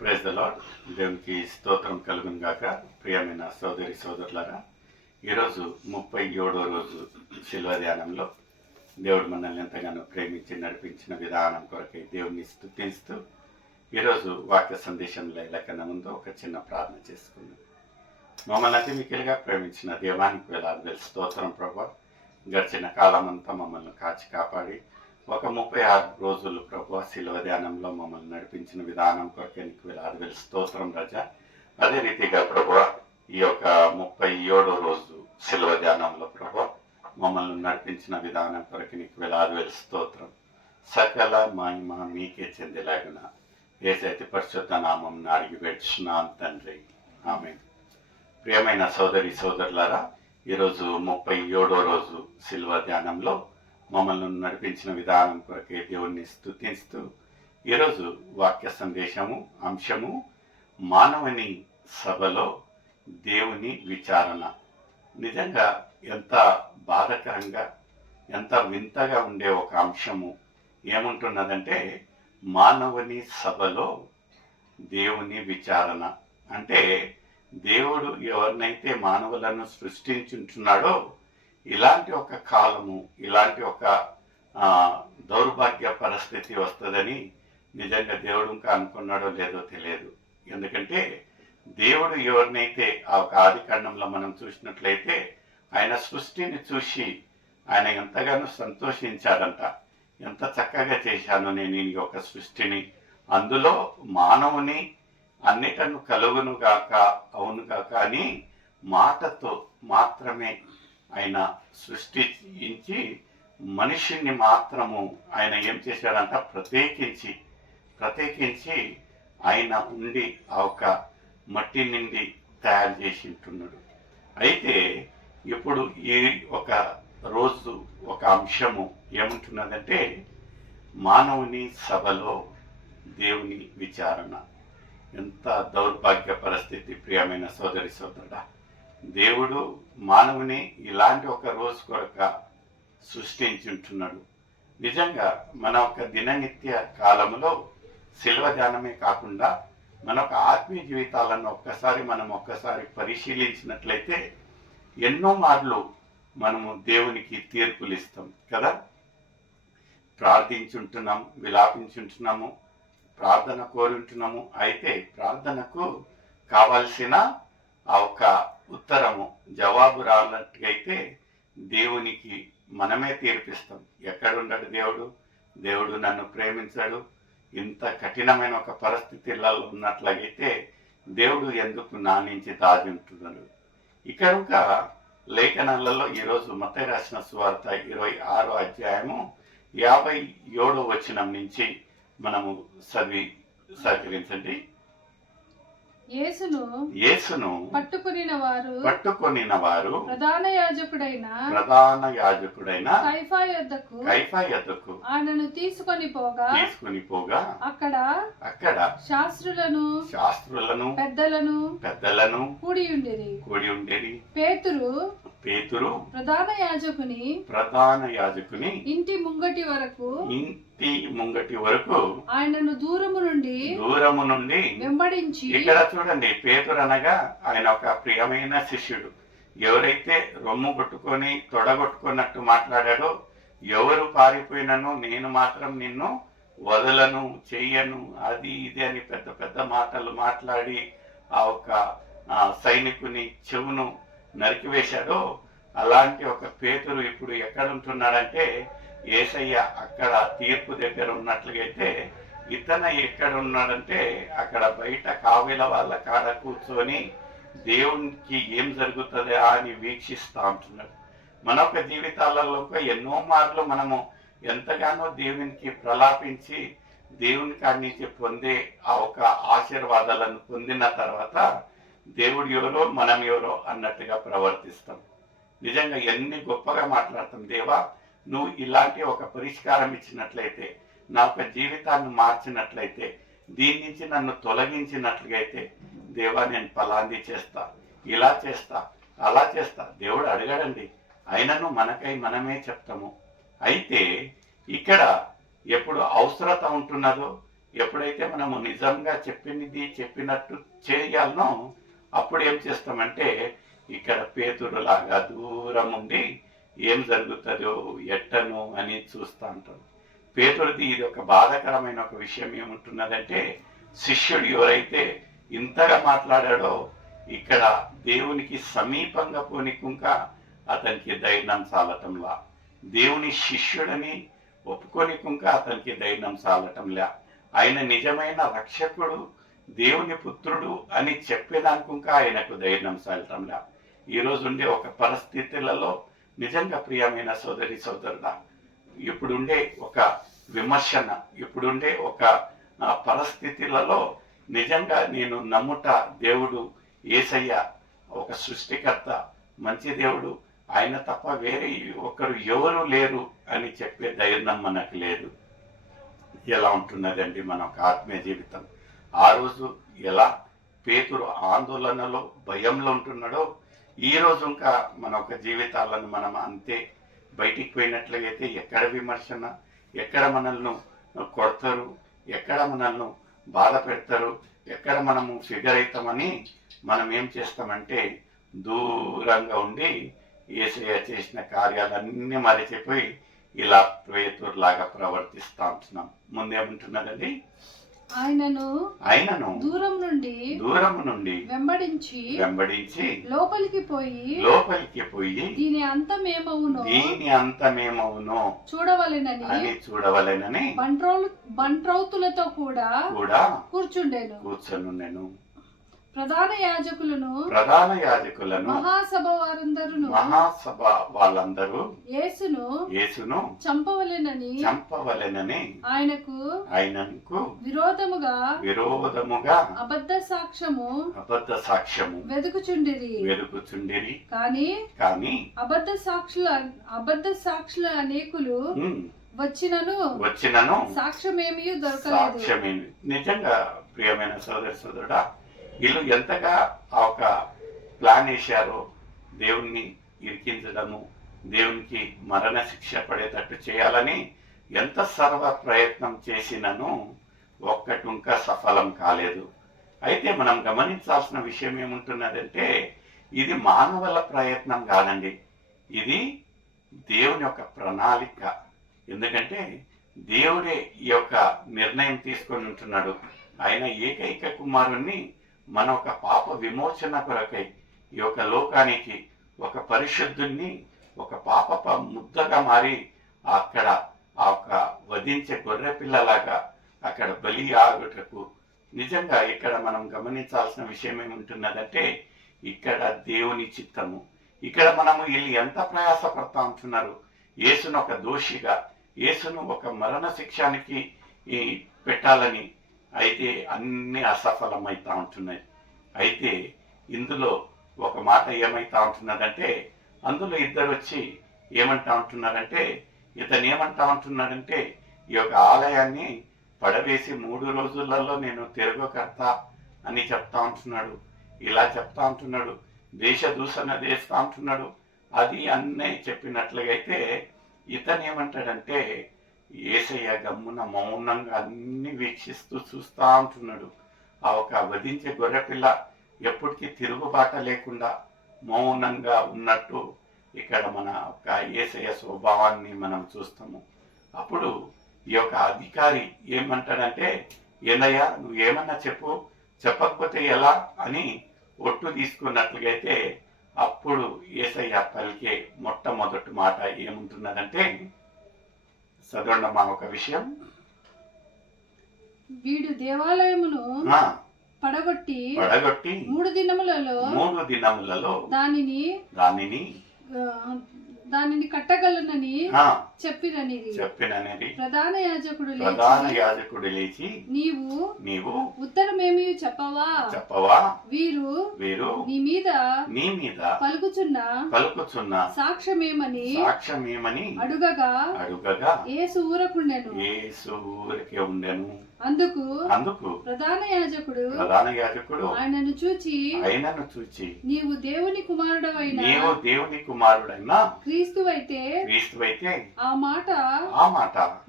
Praise the lord. దేవునికి స్తోత్రం కలుగును గాక. ప్రియమైన సోదరి సోదరులారా, ఈరోజు 37వ రోజు శిల్వ ధ్యానంలో దేవుడు మనల్ని ఎంతగానో ప్రేమించి నడిపించిన విధానం కొరకై దేవుని స్తుతిస్తూ ఈరోజు వాక్య సందేశంలో వెళ్ళకన్నా ముందు ఒక చిన్న ప్రార్థన చేసుకుందాం. మమ్మల్ని అతి మిక్కిలిగా ప్రేమించిన దేవానికి వేలాది స్తోత్రం ప్రభా. గడిచిన కాలమంతా మమ్మల్ని కాచి కాపాడి ఒక 36 రోజులు ప్రభు శిలువ ధ్యానంలో మమ్మల్ని నడిపించిన విధానం కొరకే నీకు వేలాది స్తోత్రం రజా. అదే రీతిగా ప్రభు ఈ యొక్క 37వ రోజు శిలువ ధ్యానంలో ప్రభు మమ్మల్ని నడిపించిన విధానం కొరకే నీకు వేలాది స్తోత్రం. సకల మహిమ మీకే చెందేలాగున యేసయ్య పరిశుద్ధ నామం అడిగి పెట్టుచున్నాను తండ్రి, ఆమేన్. ప్రియమైన సోదరి సోదరులారా, ఈరోజు 37వ రోజు శిలువ ధ్యానంలో మమ్మల్ని నడిపించిన విధానం కొరకే దేవుణ్ణి స్తుతిస్తూ ఈరోజు వాక్య సందేశము అంశము మానవుని సభలో దేవుని విచారణ. నిజంగా ఎంత బాధకరంగా ఎంత వింతగా ఉండే ఒక అంశము ఏముంటున్నదంటే మానవుని సభలో దేవుని విచారణ. అంటే దేవుడు ఎవరినైతే మానవులను సృష్టించుంటున్నాడో ఇలాంటి ఒక కాలము, ఇలాంటి ఒక దౌర్భాగ్య పరిస్థితి వస్తుందని నిజంగా దేవుడు ఇంకా అనుకున్నాడో లేదో తెలియదు. ఎందుకంటే దేవుడు ఎవరినైతే ఆ ఒక ఆది కాండంలో మనం చూసినట్లయితే ఆయన సృష్టిని చూసి ఆయన ఎంతగానో సంతోషించాడంట. ఎంత చక్కగా చేశాను నేను ఈ యొక్క సృష్టిని, అందులో మానవుని అన్నిటను కలుగును గాక అవును గాక అని మాటతో మాత్రమే ఆయన సృష్టించి మనిషిని మాత్రము ఆయన ఏం చేశాడంట, ప్రత్యేకించి ఆయన ఉండి ఆ ఒక మట్టి నుండి తయారు చేసి ఉంటున్నాడు. అయితే ఇప్పుడు ఈ ఒక రోజు ఒక అంశము ఏముంటున్నదంటే మానవుని సభలో దేవుని విచారణ. ఎంత దౌర్భాగ్య పరిస్థితి ప్రియమైన సోదరి సోదరుడా. దేవుడు మానవుని ఇలాంటి ఒక రోజు కొరక సృష్టించుంటున్నాడు. నిజంగా మన ఒక దిననిత్య కాలంలో శిల్వ ధ్యానమే కాకుండా మన ఒక ఆత్మీయ జీవితాలను ఒక్కసారి పరిశీలించినట్లయితే ఎన్నో మార్లు మనము దేవునికి తీర్పులు ఇస్తాం కదా. ప్రార్థించుంటున్నాము, విలాపించుంటున్నాము, ప్రార్థన కోరుంటున్నాము. అయితే ప్రార్థనకు కావాల్సిన ఆ ఒక ఉత్తరము జవాబు రానట్టుగైతే దేవునికి మనమే తీర్పిస్తాం. ఎక్కడున్నాడు దేవుడు? దేవుడు నన్ను ప్రేమించాడు. ఇంత కఠినమైన ఒక పరిస్థితులలో ఉన్నట్లయితే దేవుడు ఎందుకు నా నుంచి దాచి ఉంటున్నాడు? ఇక లేఖనాలలో ఈరోజు మత్తయి రాసిన సువార్త 26వ అధ్యాయము 57వ వచనం నుంచి మనము చదివి సహకరించండి. యేసును పట్టుకొనిన వారు ప్రధాన యాజకుడైన కైఫా యొద్దకు ఆయనను తీసుకొని పోగా అక్కడ శాస్త్రులను పెద్దలను కూడి ఉండేది. పేతురు ప్రధాన యాజకుని ఇంటి ముంగటి వరకు ఆయనను దూరము నుండి వెంబడించి. ఇక్కడ చూడండి, పేతురు అనగా ఆయన ఒక ప్రియమైన శిష్యుడు. ఎవరైతే రొమ్ము కొట్టుకొని తొడగొట్టుకున్నట్టు మాట్లాడాడో, ఎవరు పారిపోయినను నేను మాత్రం నిన్ను వదలను, చెయ్యను, అది ఇది అని పెద్ద పెద్ద మాటలు మాట్లాడి ఆ ఒక సైనికుని చెవును నరికివేశాడో, అలాంటి ఒక పేతురు ఇప్పుడు ఎక్కడ ఉంటున్నాడంటే యేసయ్య అక్కడ తీర్పు దగ్గర ఉన్నట్లుగైతే ఇతను ఎక్కడ ఉన్నాడంటే అక్కడ బయట కావిల వాళ్ళ కాడ కూర్చొని దేవునికి ఏం జరుగుతుందా అని వీక్షిస్తూ ఉంటున్నాడు. మన ఒక జీవితాలలో ఎన్నో మార్లు మనము ఎంతగానో దేవునికి ప్రలాపించి దేవుని కాడి నుంచి పొందే ఆ ఒక ఆశీర్వాదాలను పొందిన తర్వాత దేవుడు ఎవరో మనం ఎవరో అన్నట్టుగా ప్రవర్తిస్తాం. నిజంగా ఎన్ని గొప్పగా మాట్లాడతాం, దేవా నువ్వు ఇలాంటి ఒక పరిష్కారం ఇచ్చినట్లయితే, నా యొక్క జీవితాన్ని మార్చినట్లయితే, దీని నుంచి నన్ను తొలగించినట్లయితే, దేవా నేను ఫలాంది చేస్తా, ఇలా చేస్తా, అలా చేస్తా. దేవుడు అడగడండి, అయినను మనకై మనమే చెప్తాము. అయితే ఇక్కడ ఎప్పుడు అవసరత ఉంటున్నదో, ఎప్పుడైతే మనము నిజంగా చెప్పినది చెప్పినట్టు చేయాలనో అప్పుడు ఏం చేస్తామంటే ఇక్కడ పేతురులాగా దూరం ఉండి ఏం జరుగుతుందో ఎట్టను అని చూస్తూ ఉంటాం. పేతురుది ఇది ఒక బాధాకరమైన ఒక విషయం ఏముంటున్నదంటే, శిష్యుడు ఎవరైతే ఇంతగా మాట్లాడాడో ఇక్కడ దేవునికి సమీపంగా పోనికుంక అతనికి ధైర్యం సాలటంలా, దేవుని శిష్యుడని ఒప్పుకోనికుంక అతనికి ధైర్యం సాలటంలా, ఆయన నిజమైన రక్షకుడు దేవుని పుత్రుడు అని చెప్పేదానికుంక ఆయనకు ధైర్యం సాలటంలా. ఈరోజు ఉండే ఒక పరిస్థితులలో నిజంగా ప్రియమైన సోదరి సోదరుడా, ఇప్పుడుండే ఒక విమర్శన, ఇప్పుడుండే ఒక పరిస్థితులలో నిజంగా నేను నమ్ముట దేవుడు యేసయ్య ఒక సృష్టికర్త, మంచి దేవుడు, ఆయన తప్ప వేరే ఒకరు ఎవరు లేరు అని చెప్పే ధైర్యం మనకు లేదు. ఎలా ఉంటున్నదండి మన ఒక ఆత్మీయ జీవితం? ఆ రోజు ఎలా పేతురు ఆందోళనలో భయంలో ఉంటున్నాడో ఈ రోజు ఇంకా మన ఒక జీవితాలను మనం అంతే బయటికి పోయినట్లయితే ఎక్కడ విమర్శన, ఎక్కడ మనల్ని కొడతారు, ఎక్కడ మనల్ని బాధ పెడతారు, ఎక్కడ మనము ఫిగర్ అవుతామని మనం ఏం చేస్తామంటే దూరంగా ఉండి యేసయ్య చేసిన కార్యాలన్నీ మరిచిపోయి ఇలా పేతురులాగా ప్రవర్తిస్తూ ఉంటున్నాం. ముందేముంటున్నదండి, ఆయనను దూరం నుండి వెంబడించి లోపలికి పోయి దీని అంతమేమవునో చూడవలెనని బంట్రౌతులతో కూడా కూర్చుండెను. ప్రధాన యాజకులను మహాసభ వాళ్ళందరూ యేసును చంపవలెనని ఆయనకు విరోధముగా అబద్ధ సాక్ష్యము వెదుకుచుండిరి. కానీ అబద్ధ సాక్షుల అనేకులు వచ్చినను సాక్ష్యమేమీ దొరకలేదు. నిజంగా ప్రియమైన సోదరుడా, వీళ్ళు ఎంతగా ఆ ఒక ప్లాన్ వేశారో దేవుణ్ణి ఇరికించడము, దేవునికి మరణ శిక్ష పడేటట్టు చేయాలని ఎంత సర్వ ప్రయత్నం చేసినను ఒక్కటి ఇంకా సఫలం కాలేదు. అయితే మనం గమనించాల్సిన విషయం ఏముంటున్నదంటే, ఇది మానవుల ప్రయత్నం కాదండి, ఇది దేవుని యొక్క ప్రణాళిక. ఎందుకంటే దేవుడే ఈ యొక్క నిర్ణయం తీసుకొని ఉంటున్నాడు. ఆయన ఏకైక కుమారుణ్ణి మన ఒక పాప విమోచన కొరకై ఈ యొక్క లోకానికి ఒక పరిశుద్ధుణ్ణి ఒక పాప ముద్దగా మారి అక్కడ ఆ ఒక వధించే గొర్రె పిల్లలాగా అక్కడ బలి ఆగుటకు, నిజంగా ఇక్కడ మనం గమనించాల్సిన విషయం ఏముంటున్నదంటే, ఇక్కడ దేవుని చిత్తము. ఇక్కడ మనము వీళ్ళు ఎంత ప్రయాసపడతా ఉంటున్నారు, యేసును ఒక దోషిగా, యేసును ఒక మరణ శిక్షానికి పెట్టాలని. అయితే అన్ని అసఫలమైతా ఉంటున్నాయి. అయితే ఇందులో ఒక మాట ఏమైతా ఉంటున్నదంటే, అందులో ఇద్దరు వచ్చి ఏమంటా ఉంటున్నారంటే, ఇతను ఏమంటా ఉంటున్నాడంటే, ఈ యొక్క ఆలయాన్ని పడవేసి 3 రోజులలో నేను తిరగకర్త అని చెప్తా ఉంటున్నాడు. ఇలా చెప్తా ఉంటున్నాడు, దేశ దూషణ చేస్తా ఉంటున్నాడు. అది అన్నీ చెప్పినట్లుగా అయితే ఇతను ఏమంటాడంటే, యేసయ్య గమ్మున మౌనంగా అన్ని వీక్షిస్తూ చూస్తూ ఉంటున్నాడు. ఆ ఒక వధించే గొర్రెపిల్ల ఎప్పటికీ తిరుగుబాట లేకుండా మౌనంగా ఉన్నట్టు ఇక్కడ మన ఒక యేసయ్య స్వభావాన్ని మనం చూస్తాము. అప్పుడు ఈ యొక్క అధికారి ఏమంటాడంటే, ఏందయ్యా నువ్వు ఏమన్నా చెప్పకపోతే ఎలా అని ఒట్టు తీసుకున్నట్లుగా అయితే అప్పుడు యేసయ్య పలికే మొట్టమొదటి మాట ఏముంటున్నదంటే, చదవండి మా ఒక విషయం, వీడు దేవాలయమును పడగొట్టి 3 దినములలో దానిని కట్టగలనని చెప్పిననిది. ప్రధాన యాజకుడు లేచి నీవు ఉత్తరమేమి చెప్పవా? వీరు నీ మీద పలుకుచున్న సాక్ష్యమేమని అడుగగా యేసు ఊరకే ఉండెను. అందుకు ప్రధాన యాజకుడు ఆయనను చూచి నీవు దేవుని కుమారుడైన క్రీస్తువైతే ఆ మాట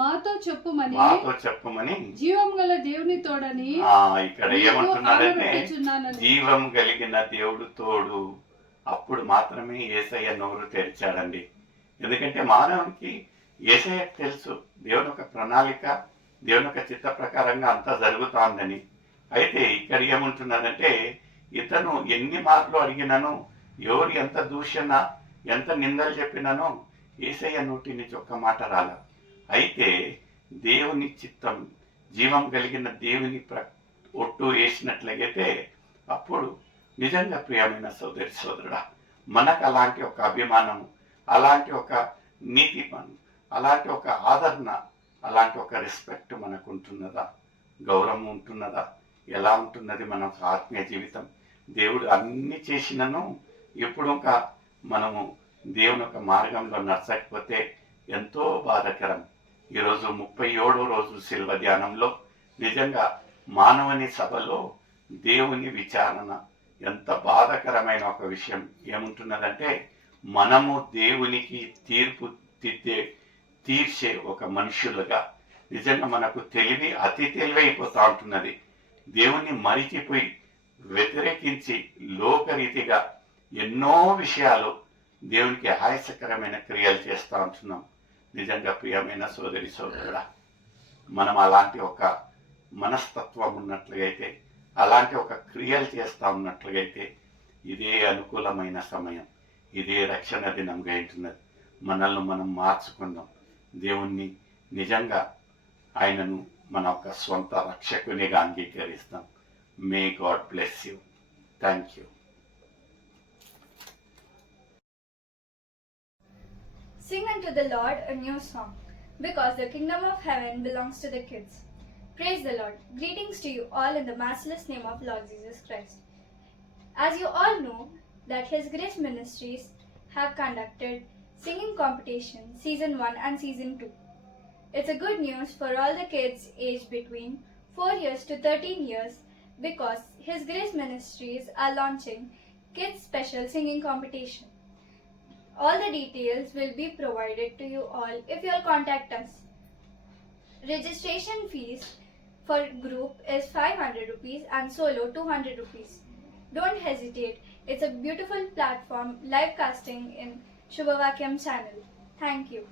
మాతో చెప్పుమని జీవం గల దేవుని తోడని ఇక్కడ ఏమంటున్నాడంటే జీవం కలిగిన దేవుడు తోడు. అప్పుడు మాత్రమే యేసయ్య నోరు తెరిచాడండి. ఎందుకంటే మానవునికి యేసయ్యకు తెలుసు దేవుని యొక్క ప్రణాళిక, దేవుని యొక్క చిత్త ప్రకారంగా అంతా జరుగుతోందని. అయితే ఇక్కడ ఏమంటున్నాడంటే ఇతను ఎన్ని మార్లు అడిగినాను, ఎవరు ఎంత దూషణ ఎంత నిందలు చెప్పినానో యేసయ్య నోటి నుంచి ఒక్క మాట రాల. అయితే దేవుని చిత్తం, జీవం కలిగిన దేవుని ఒట్టు వేసినట్లయితే అప్పుడు నిజంగా ప్రియమైన సోదరుడా, మనకు అలాంటి ఒక అభిమానము, అలాంటి ఒక నీతిపను, అలాంటి ఒక ఆదరణ, అలాంటి ఒక రెస్పెక్ట్ మనకు ఉంటున్నదా? గౌరవం ఉంటున్నదా? ఎలా ఉంటున్నది మన ఆత్మీయ జీవితం? దేవుడు అన్ని చేసినను ఇప్పుడు ఇంకా మనము దేవుని ఒక మార్గంలో నడచకపోతే ఎంతో బాధాకరం. ఈరోజు 37వ రోజు శిల్వ ధ్యానంలో నిజంగా మానవుని సభలో దేవుని విచారణ ఎంత బాధాకరమైన ఒక విషయం ఏముంటున్నదంటే, మనము దేవునికి తీర్పు తీర్చే ఒక మనుషులుగా నిజంగా మనకు తెలివి అతి తెలివైపోతూ ఉంటున్నది. దేవుని మరిచిపోయి వ్యతిరేకించి లోకరీతిగా ఎన్నో విషయాలు దేవునికి హాస్యకరమైన క్రియలు చేస్తూ ఉంటున్నాం. నిజంగా ప్రియమైన సోదరుడా, మనం అలాంటి ఒక మనస్తత్వం ఉన్నట్లయితే, అలాంటి ఒక క్రియలు చేస్తూ ఉన్నట్లయితే ఇదే అనుకూలమైన సమయం, ఇదే రక్షణ దినంగా ఉంటున్నది. మనల్ని మనం మార్చుకుందాం, దేవుణ్ణి నిజంగా ఆయనను మన ఒక స్వంత రక్షకునిగా అంగీకరిస్తాం. May God bless you. Thank you. Sing unto the Lord a new song, because the kingdom of heaven belongs to the kids. Praise the Lord. Greetings to you all in the matchless name of Lord Jesus Christ. As you all know that His Grace Ministries have conducted singing competition season 1 and season 2. It's a good news for all the kids aged between 4 years to 13 years because His Grace Ministries are launching kids special singing competition. All the details will be provided to you all if you all contact us. Registration fees for group is 500 rupees and solo 200 rupees. Don't hesitate. It's a beautiful platform live casting in Shubhavakyam channel. Thank you.